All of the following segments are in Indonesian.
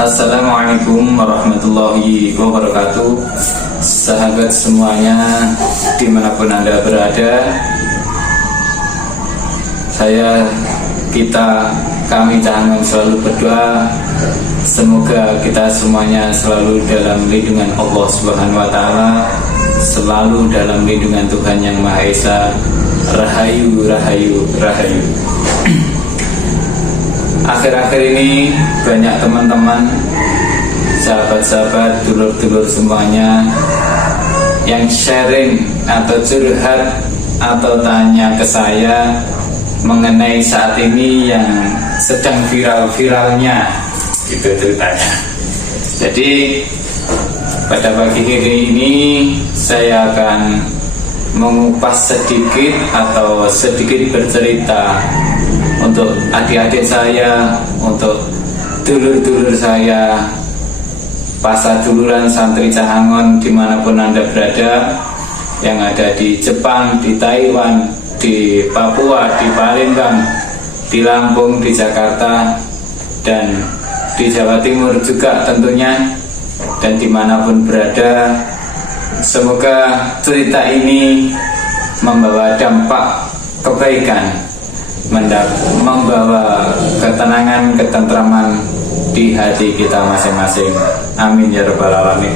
Assalamualaikum warahmatullahi wabarakatuh. Sahabat semuanya, dimanapun Anda berada, kami jangan selalu berdoa semoga kita semuanya selalu dalam lindungan Allah Subhanahu wa Ta'ala, selalu dalam lindungan Tuhan Yang Maha Esa. Rahayu, rahayu, rahayu. Akhir-akhir ini banyak teman-teman, sahabat-sahabat, dulur-dulur semuanya yang sharing atau curhat atau tanya ke saya mengenai saat ini yang sedang viral-viralnya, gitu ceritanya. Jadi pada pagi hari ini saya akan mengupas sedikit atau sedikit bercerita untuk adik-adik saya, untuk dulur-dulur saya, pasaduluran santri Cahangon dimanapun Anda berada, yang ada di Jepang, di Taiwan, di Papua, di Palembang, di Lampung, di Jakarta, dan di Jawa Timur juga tentunya, dan dimanapun berada. Semoga cerita ini membawa dampak kebaikan, membawa ketenangan, ketentraman di hati kita masing-masing. Amin ya rabbal alamin.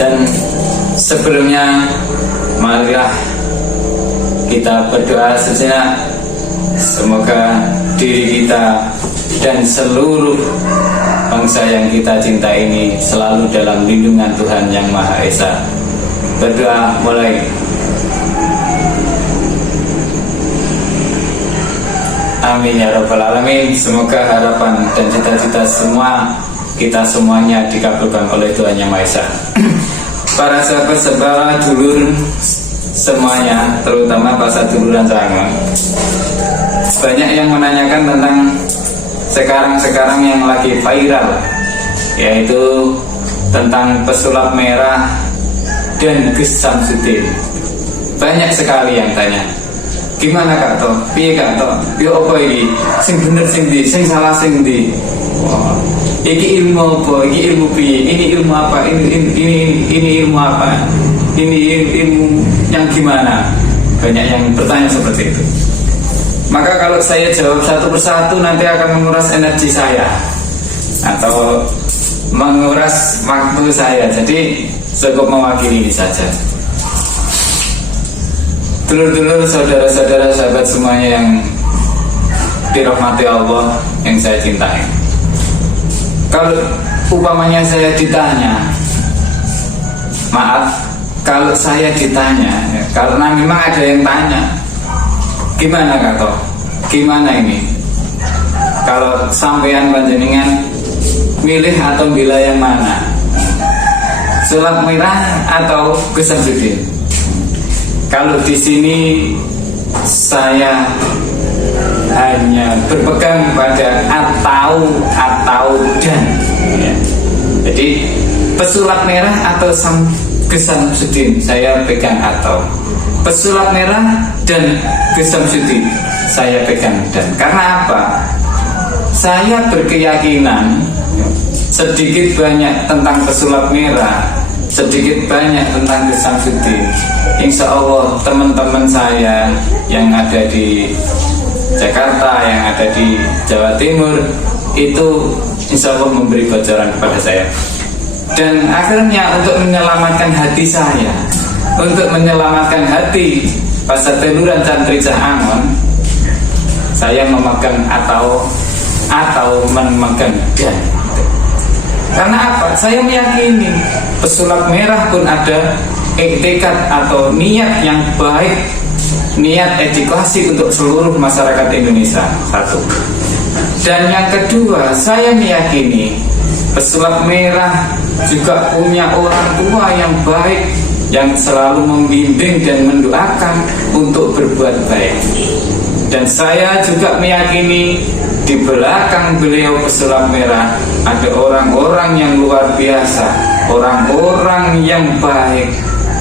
Dan sebelumnya, marilah kita berdoa sejenak. Semoga diri kita dan seluruh bangsa yang kita cinta ini selalu dalam lindungan Tuhan Yang Maha Esa. Berdoa mulai. Amin ya rabbal alamin. Semoga harapan dan cita-cita kita semuanya dikabulkan oleh Tuhan Yang Maha Esa. Para sahabat-sahabat, dulur semuanya, terutama pasaduluran Cahangon, banyak yang menanyakan tentang sekarang yang lagi viral, yaitu tentang pesulap merah dan Gus Samsudin. Banyak sekali yang tanya, gimana Kak To? Piye Kak To? Piye apa ini? Sing bener sing di, sing salah sing di. Iki ilmu apa? Iki ilmu piye? Ini ilmu apa? Ini ilmu apa? Ini ilmu yang gimana? Banyak yang bertanya seperti itu. Maka kalau saya jawab satu persatu nanti akan menguras energi saya atau menguras waktu saya. Jadi cukup mewakili ini saja. Dulur-dulur, saudara-saudara, sahabat semuanya yang dirahmati Allah, yang saya cintai. Kalau umpamanya saya ditanya, maaf, kalau saya ditanya, karena memang ada yang tanya, gimana Kak To? Gimana ini? Kalau sampean panjenengan milih atau bila yang mana? Sulap merah atau Gus Samsudin? Kalau di sini saya hanya berpegang pada atau dan. Ya. Jadi pesulap merah atau Gus Samsudin, saya pegang atau. Pesulap merah dan Gus Samsudin, saya pegang dan. Karena apa? Saya berkeyakinan sedikit banyak tentang pesulap merah, sedikit banyak tentang Gus Samsudin. Insya Allah teman-teman saya yang ada di Jakarta, yang ada di Jawa Timur, itu insya Allah memberi bocoran kepada saya. Dan akhirnya untuk menyelamatkan hati saya, untuk menyelamatkan hati pasaduluran santri Cahangon, saya memegang atau memegang dan. Karena apa? Saya meyakini pesulap merah pun ada tekad atau niat yang baik, niat edukasi untuk seluruh masyarakat Indonesia. Satu. Dan yang kedua, saya meyakini pesulap merah juga punya orang tua yang baik, yang selalu membimbing dan mendoakan untuk berbuat baik. Dan saya juga meyakini di belakang beliau pesulap merah ada orang-orang yang luar biasa, orang-orang yang baik,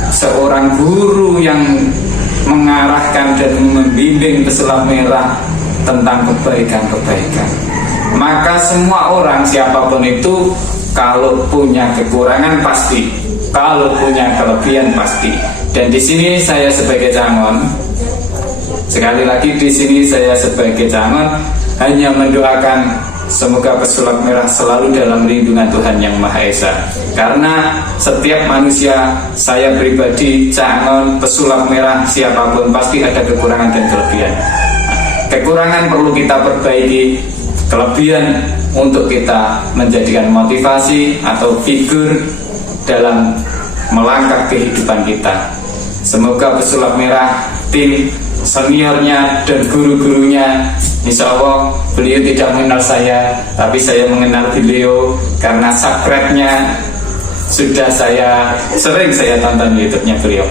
seorang guru yang mengarahkan dan membimbing pesulap merah tentang kebaikan-kebaikan. Maka semua orang siapapun itu, kalau punya kekurangan pasti, kalau punya kelebihan pasti. Dan di sini saya sebagai Cangon, sekali lagi di sini saya sebagai Cangon hanya mendoakan semoga pesulap merah selalu dalam lindungan Tuhan Yang Maha Esa. Karena setiap manusia, saya pribadi, Cangon, pesulap merah, siapapun pasti ada kekurangan dan kelebihan. Kekurangan perlu kita perbaiki, kelebihan untuk kita menjadikan motivasi atau figur dalam melangkah kehidupan kita. Semoga pesulap merah, tim seniornya dan guru-gurunya, insya Allah beliau tidak mengenal saya, tapi saya mengenal beliau karena subscribe-nya sudah sering saya tonton YouTube-nya beliau.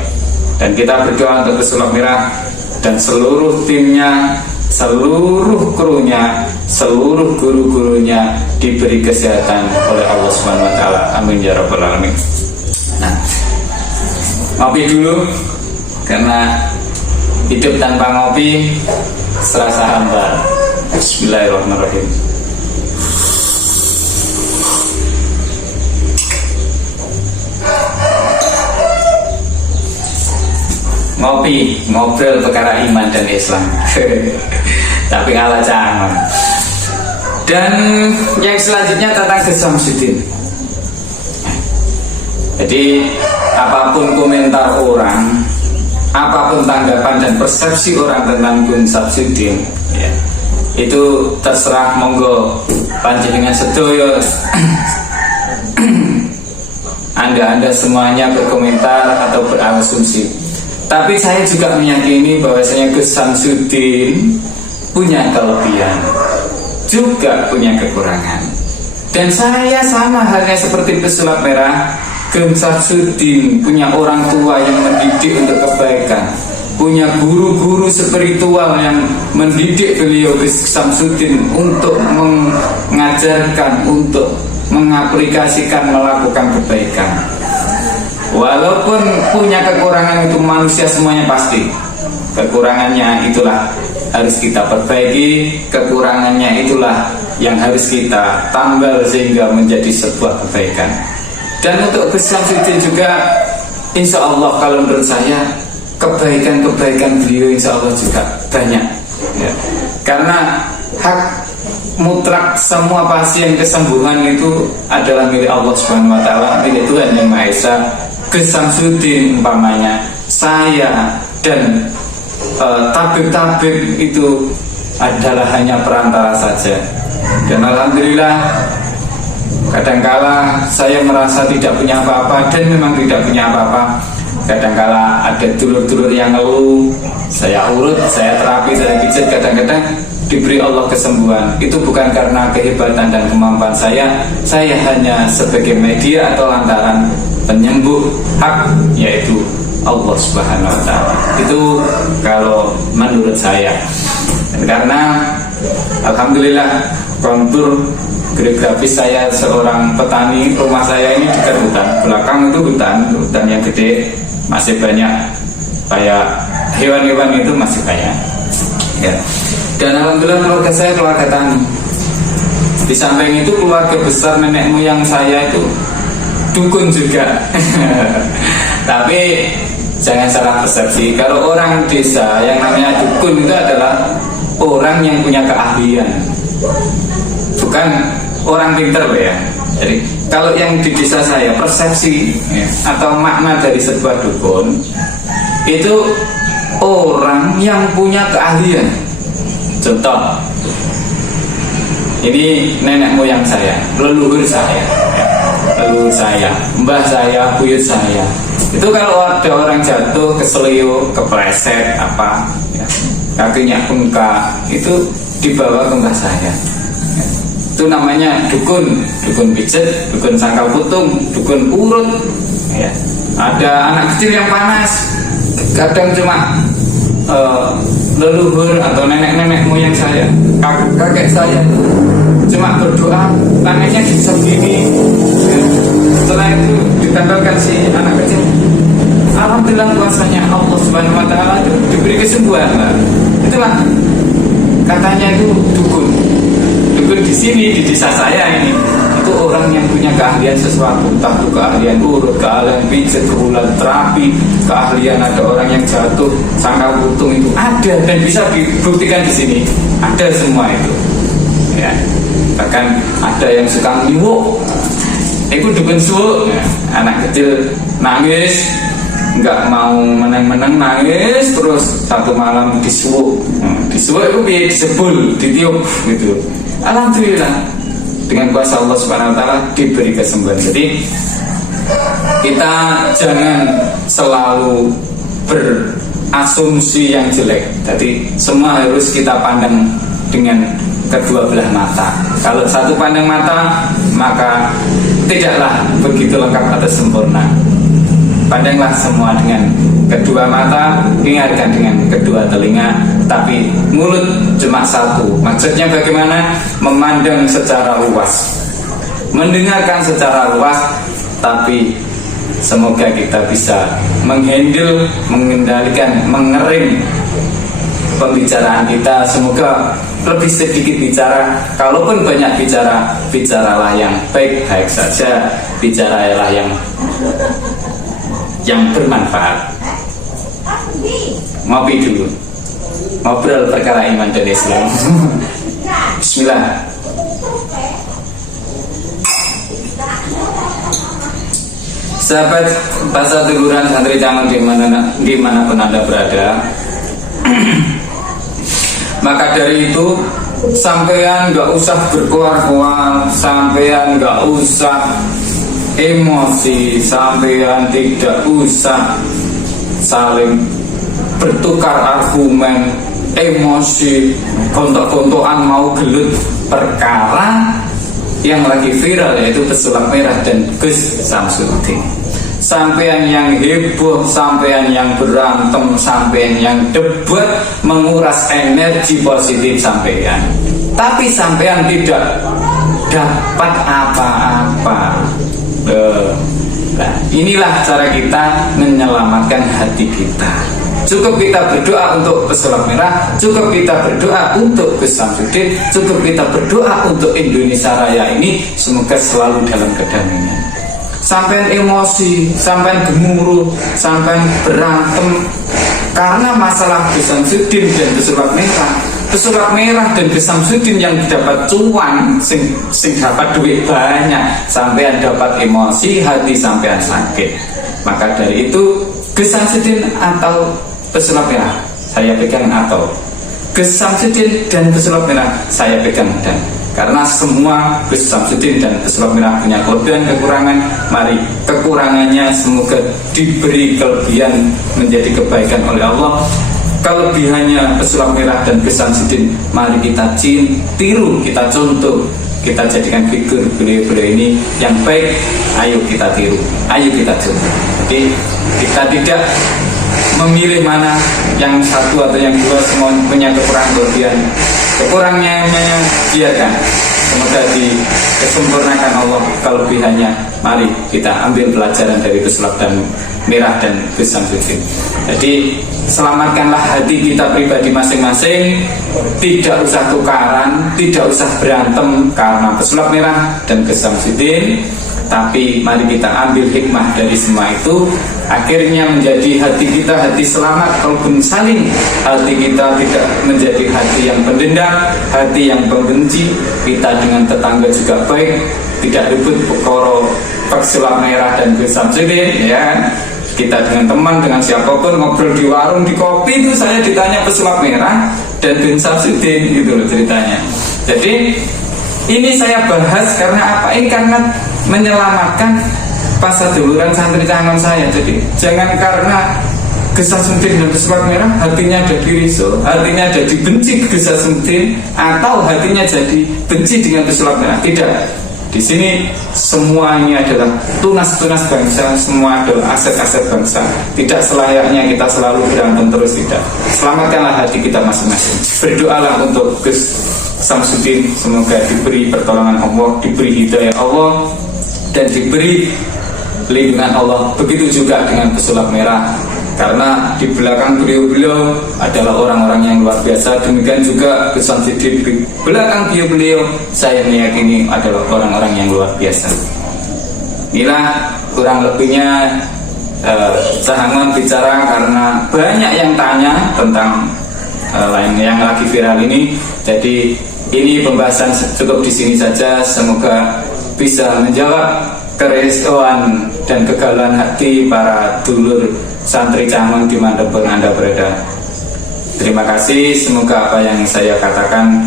Dan kita berdoa untuk pesulap merah dan seluruh timnya, seluruh krunya, seluruh guru-gurunya diberi kesehatan oleh Allah Subhanahu wa taala. Amin ya rabbal alamin. Nah, ngopi dulu karena hidup tanpa ngopi serasa hambar. Bismillahirrahmanirrahim. Ngopi, ngobrol perkara iman dan Islam. Tapi ala Cangon. Dan yang selanjutnya tentang Gus Samsudin. Jadi apapun komentar orang, apapun tanggapan dan persepsi orang tentang Gus Samsudin, ya, itu terserah, monggo panjenengan sedoyo. Anda semuanya berkomentar atau berasumsi. Tapi saya juga meyakini bahwasanya Gus Samsudin punya kelebihan, juga punya kekurangan. Dan saya sama halnya seperti pesulap merah, Gus Samsudin punya orang tua yang mendidik untuk kebaikan, punya guru-guru spiritual yang mendidik beliau Gus Samsudin untuk mengajarkan, untuk mengaplikasikan, melakukan kebaikan. Walaupun punya kekurangan, itu manusia semuanya pasti. Kekurangannya itulah harus kita perbaiki, kekurangannya itulah yang harus kita tambal sehingga menjadi sebuah kebaikan. Dan untuk Gus Samsudin juga, insya Allah kalau menurut saya kebaikan-kebaikan beliau insya Allah juga banyak, ya. Karena hak mutlak semua pasien kesembuhan itu adalah milik Allah Subhanahu wa taala, milik Tuhan Yang Maha Esa. Gus Samsudin umpamanya, saya dan tabib-tabib itu adalah hanya perantara saja. Dan alhamdulillah kadangkala saya merasa tidak punya apa-apa, dan memang tidak punya apa-apa. Kadangkala ada dulur-dulur yang ngeluh, saya urut, saya terapi, saya pijat, kadang-kadang diberi Allah kesembuhan. Itu bukan karena kehebatan dan kemampuan saya hanya sebagai media atau lantaran penyembuh hak, yaitu Allah Subhanahu wa taala. Itu kalau menurut saya. Dan karena alhamdulillah kontur geografis saya seorang petani, rumah saya ini dekat hutan, belakang itu hutan yang gede, masih banyak kayak hewan-hewan itu masih banyak, ya. Dan alhamdulillah keluarga saya keluarga tani. Di samping itu keluarga besar nenek moyang saya itu dukun juga. Tapi jangan salah persepsi, kalau orang desa yang namanya dukun itu adalah orang yang punya keahlian, bukan orang pinter ya. Jadi kalau yang di desa saya, persepsi, ya, atau makna dari sebuah dukun itu orang yang punya keahlian. Contoh, ini nenek moyang saya, leluhur saya, mbah saya, buyut saya. Itu kalau ada orang jatuh, keselio, kepleset apa, ya, kakinya bengkak, itu dibawa ke mbah saya. Ya, itu namanya dukun pijet, dukun sangkal putung, dukun urut. Ya, ada anak kecil yang panas, kadang cuma leluhur atau nenek-nenek moyang saya, kakek saya cuma berdoa, tangannya disem gini, ya. Setelah itu ditempelkan si anak kecil, alhamdulillah kuasanya Allah Subhanahu wa taala diberi kesembuhan. Itulah katanya itu dukun di di sini, di desa saya ini, itu orang yang punya keahlian sesuatu, entah itu keahlian urut, keahlian pijat, keahlian terapi, keahlian ada orang yang jatuh sangkal putung, itu ada dan bisa dibuktikan di sini, ada semua itu. Ya, bahkan ada yang suka niwuk, itu dukun suwuk, ya, anak kecil nangis, nggak mau menang-menang, nangis terus, satu malam disuwuk, disuwuk itu disebul, ditiup gitu. Alhamdulillah dengan kuasa Allah Subhanahu Wa Taala diberi kesembuhan. Jadi kita jangan selalu berasumsi yang jelek. Jadi semua harus kita pandang dengan kedua belah mata. Kalau satu pandang mata, maka tidaklah begitu lengkap atau sempurna. Pandanglah semua dengan kedua mata, dengarkan dengan kedua telinga, tapi mulut cuma satu. Maksudnya bagaimana? Memandang secara luas, mendengarkan secara luas, tapi semoga kita bisa menghandle, mengendalikan, mengerem pembicaraan kita. Semoga lebih sedikit bicara. Kalaupun banyak bicara, bicaralah yang baik-baik saja, bicaralah yang bermanfaat. Ngopi dulu, ngobrol perkara iman dan Islam. Bismillah. Sahabat Pasar Teguran Santri Cangon dimanapun Anda berada, maka dari itu sampean gak usah berkuar-kuar, sampean gak usah emosi, sampean tidak usah saling bertukar argumen, emosi, gontok-gontokan mau gelut perkara yang lagi viral, yaitu pesulap merah dan Gus Samsudin. Sampean yang heboh, sampean yang berantem, sampean yang debat, menguras energi positif sampean, tapi sampean tidak dapat apa-apa. Nah, inilah cara kita menyelamatkan hati kita. Cukup kita berdoa untuk pesulap merah, cukup kita berdoa untuk Gus Samsudin, cukup kita berdoa untuk Indonesia Raya ini semoga selalu dalam kedamaian. Sampai emosi, sampai gemuruh, sampai berantem karena masalah Gus Samsudin dan pesulap merah. Pesulap merah dan Gus Samsudin yang dapat cuan, sing dapat duit banyak, sampean dapat emosi, hati sampean sakit. Maka dari itu Gus Samsudin atau pesulap merah saya pegang, atau Gus Samsudin dan pesulap merah saya pegang. Dan karena semua Gus Samsudin dan pesulap merah punya kelebihan kekurangan, mari kekurangannya semoga diberi kelebihan menjadi kebaikan oleh Allah. Kelebihannya pesulap merah dan Gus Samsudin mari kita tiru, kita contoh, kita jadikan figur beliau-beliau ini yang baik. Ayo kita tiru, ayo kita contoh. Jadi kita tidak memilih mana yang satu atau yang dua, semua punya kekurangan-kelebihan. Kekurangannya biarkan, semoga disempurnakan Allah kelebihannya. Mari kita ambil pelajaran dari pesulap dan merah dan Gus Samsudin. Jadi selamatkanlah hati kita pribadi masing-masing. Tidak usah tukaran, tidak usah berantem karena pesulap merah dan Gus Samsudin. Tapi mari kita ambil hikmah dari semua itu, akhirnya menjadi hati kita hati selamat. Kalaupun saling, hati kita tidak menjadi hati yang pendendam, hati yang pembenci. Kita dengan tetangga juga baik, tidak ribut perkara pesulap merah dan Gus Samsudin, ya. Kita dengan teman, dengan siapapun ngobrol di warung, di kopi itu saya ditanya pesulap merah dan Gus Samsudin, gitu loh ceritanya. Jadi ini saya bahas karena apa? Ini karena menyelamatkan Pasar Duluran Santri Cangon saya. Jadi jangan karena Gus Samsudin dan pesulap merah hatinya jadi risau, hatinya jadi benci Gus Samsudin, atau hatinya jadi benci dengan pesulap merah. Tidak. Di sini semua ini adalah tunas-tunas bangsa, semua adalah aset-aset bangsa. Tidak selayaknya kita selalu berantem terus, tidak. Selamatkanlah hati kita masing-masing. Berdoalah untuk Gus Samsudin, semoga diberi pertolongan Allah, diberi hidayah Allah, dan diberi lindungan Allah. Begitu juga dengan pesulap merah karena di belakang beliau adalah orang-orang yang luar biasa. Demikian juga Gus Samsudin, di belakang beliau saya meyakini adalah orang-orang yang luar biasa. Inilah kurang lebihnya Cahangon bicara karena banyak yang tanya tentang yang lagi viral ini. Jadi ini pembahasan cukup di sini saja. Semoga bisa menjawab keresahan dan kegalauan hati para dulur santri Cahangon dimanapun Anda berada. Terima kasih. Semoga apa yang saya katakan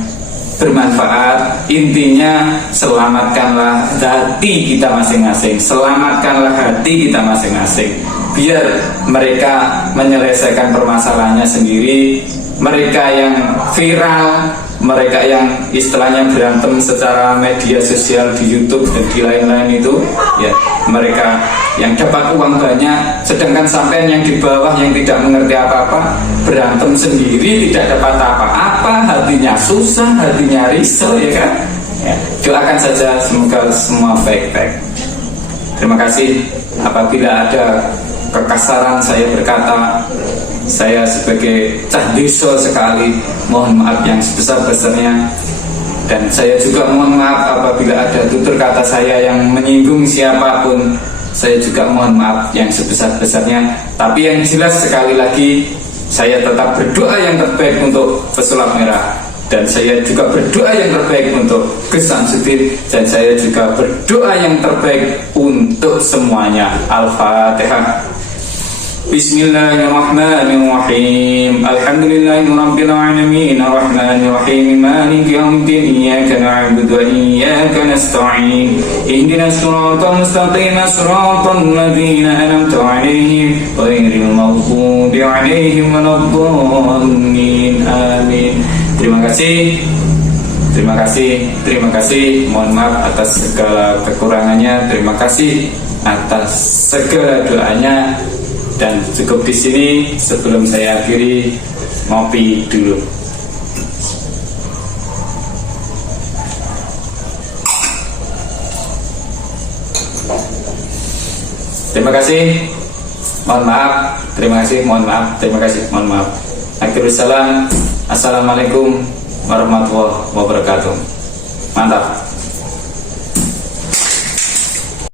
bermanfaat. Intinya selamatkanlah hati kita masing-masing, selamatkanlah hati kita masing-masing, biar mereka menyelesaikan permasalahannya sendiri. Mereka yang viral, mereka yang istilahnya berantem secara media sosial di YouTube dan di lain-lain itu, ya mereka yang dapat uang banyak, sedangkan sampean yang di bawah yang tidak mengerti apa-apa berantem sendiri, tidak dapat apa-apa, hatinya susah, hatinya risau, ya kan? Ya, doakan saja semoga semua baik-baik. Terima kasih. Apabila ada kekasaran saya berkata, saya sebagai cah desa sekali mohon maaf yang sebesar-besarnya. Dan saya juga mohon maaf apabila ada tutur kata saya yang menyinggung siapapun. Saya juga mohon maaf yang sebesar-besarnya. Tapi yang jelas sekali lagi, saya tetap berdoa yang terbaik untuk Pesulap Merah. Dan saya juga berdoa yang terbaik untuk Gus Samsudin. Dan saya juga berdoa yang terbaik untuk semuanya. Al-Fatihah. Bismillahirrahmanirrahim. Alhamdulillahirabbil alamin arrahmanir rahim maliki yaumiddin iyyaka na'budu wa iyyaka nasta'in ihdinas siratal mustaqim siratal ladzina an'amta 'alaihim ghairil maghdubi 'alaihim waladdallin. Amin. Terima kasih. Terima kasih. Terima kasih. Mohon maaf atas segala kekurangannya. Terima kasih atas segala doanya. Dan cukup di sini. Sebelum saya akhiri, ngopi dulu. Terima kasih. Mohon maaf. Terima kasih. Mohon maaf. Terima kasih. Mohon maaf. Akhirul salam. Assalamualaikum warahmatullahi wabarakatuh. Mantap.